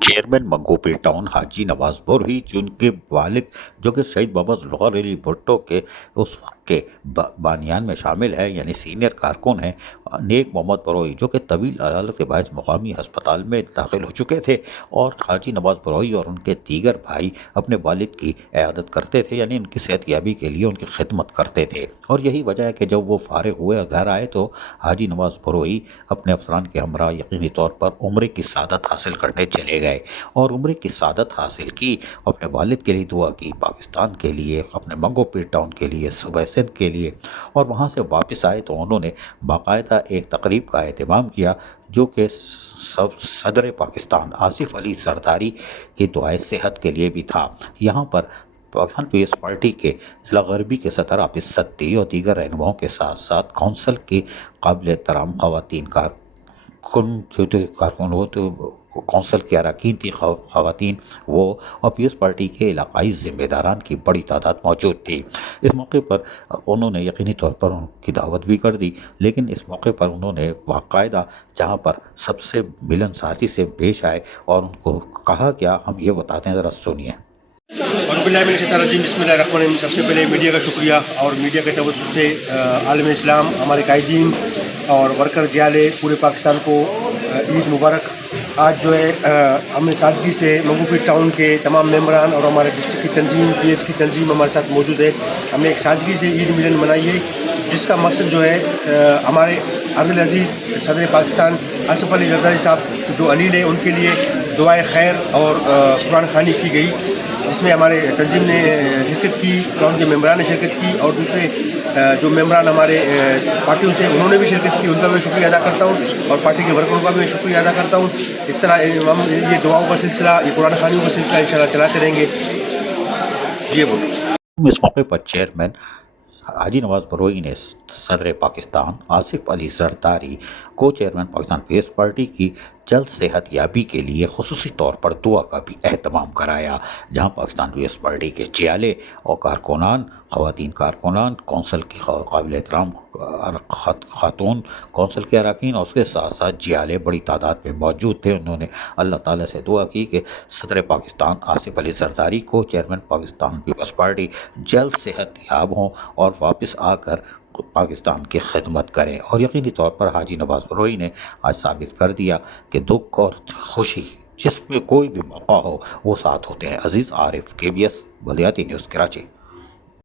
Chairman Manghopir town हाजी नवाज बुरही जिनके वालिद जो कि शहीद बाबा जुल्फ़िकार अली भुट्टो के उस वक्त के बानियान में शामिल है यानी सीनियर कारकुन हैं, नेक मोहम्मद बरोई जो कि तवील अदालत के बायस मुकामी हस्पताल में दाखिल हो चुके थे और हाजी नवाज बरोई और उनके दीगर भाई अपने वालिद की इयादत करते थे यानी उनकी सेहतयाबी के लिए उनकी खिदमत करते थे। और यही वजह है कि जब वो फारिग हुए और घर आए तो हाजी नवाज बरोई अपने अफसरान के हमरा यकीनी तौर पर उम्र की सादत हासिल करने चले गए और उम्र की सादत हासिल की, अपने वालिद के लिए दुआ की, पाकिस्तान के लिए, अपने मंगोपीर टाउन के लिए, सूबे सिंध के लिए। और वहाँ से वापस आए तो उन्होंने बाकायदा एक तकरीब का एहतमाम किया जो कि सब सदर पाकिस्तान आसिफ अली जरदारी की दुआए सेहत के लिए भी था। यहाँ पर पाकिस्तान पीपल्स पार्टी के ज़िला गरबी के सदर आबिद सत्ती और दीगर रहनुमाओं के साथ साथ कौंसल की काबिल एहतराम ख़वातीन कारकुन जो कारकुन हो तो कौंसल के अरकान थी ख़वातीन वो और पीपल्स पार्टी के इलाकाई ज़िम्मेदारान की बड़ी तादाद मौजूद थी। इस मौके पर उन्होंने यकीनी तौर पर उनकी दावत भी कर दी, लेकिन इस मौके पर उन्होंने बाकायदा जहाँ पर सबसे मिलनसारी से पेश आए और उनको कहा क्या हम ये बताते हैं, ज़रा सुनिए। बिस्मिल्लाहिर्रहमानिर्रहीम। सबसे पहले मीडिया का शुक्रिया और मीडिया के तवज्जुह से आलम इस्लाम, हमारे कायदीन और वर्कर जियाले पूरे पाकिस्तान को ईद मुबारक। आज जो है हमने सादगी से मंगोपीर टाउन के तमाम मेंबरान और हमारे डिस्ट्रिक्ट की तंजीम, पीएस की तंजीम हमारे साथ मौजूद है। हमने एक सादगी से ईद मिलन मनाई है जिसका मकसद जो है हमारे अर्दल अजीज़ सदर पाकिस्तान आसिफ अली जरदारी साहब जो अलील है उनके लिए दुआए खैर और कुरान खानी की गई, जिसमें हमारे तंजीम ने शिरकत की, टाउन के मेंबरान ने शिरकत की और दूसरे जो मेंबरान हमारे पार्टियों से उन्होंने भी शिरकत की, उनका भी शुक्रिया अदा करता हूँ और पार्टी के वर्करों का भी मैं शुक्रिया अदा करता हूँ। इस तरह हम ये दुआओं का सिलसिला, ये कुरान खानियों का सिलसिला इंशाल्लाह चलाते रहेंगे। ये बोलो। इस मौके पर चेयरमैन हाजी नवाज बरोई ने सदर पाकिस्तान आसिफ अली जरदारी को चेयरमैन पाकिस्तान पीपल्स पार्टी की जल्द सेहत याबी के लिए खुसूसी तौर पर दुआ का भी एहतमाम कराया, जहाँ पाकिस्तान पीपल्स पार्टी के जियाले और कारकुनान, ख़वातीन कारकुनान, कौंसल की काबिल एहतराम खातून, कौंसल के अरकान और उसके साथ साथ जियाले बड़ी तादाद में मौजूद थे। उन्होंने अल्लाह ताला से दुआ की कि सदर पाकिस्तान आसिफ अली जरदारी को चेयरमैन पाकिस्तान पीपल्स पार्टी जल्द सेहत याब हों और वापस आकर पाकिस्तान की खिदमत करें। और यकीनी तौर पर हाजी नवाज बरोई ने आज साबित कर दिया कि दुख और खुशी जिसमें कोई भी मौका हो वो साथ होते हैं। अजीज़ आरिफ, KBS बल्दियाती न्यूज़, कराची।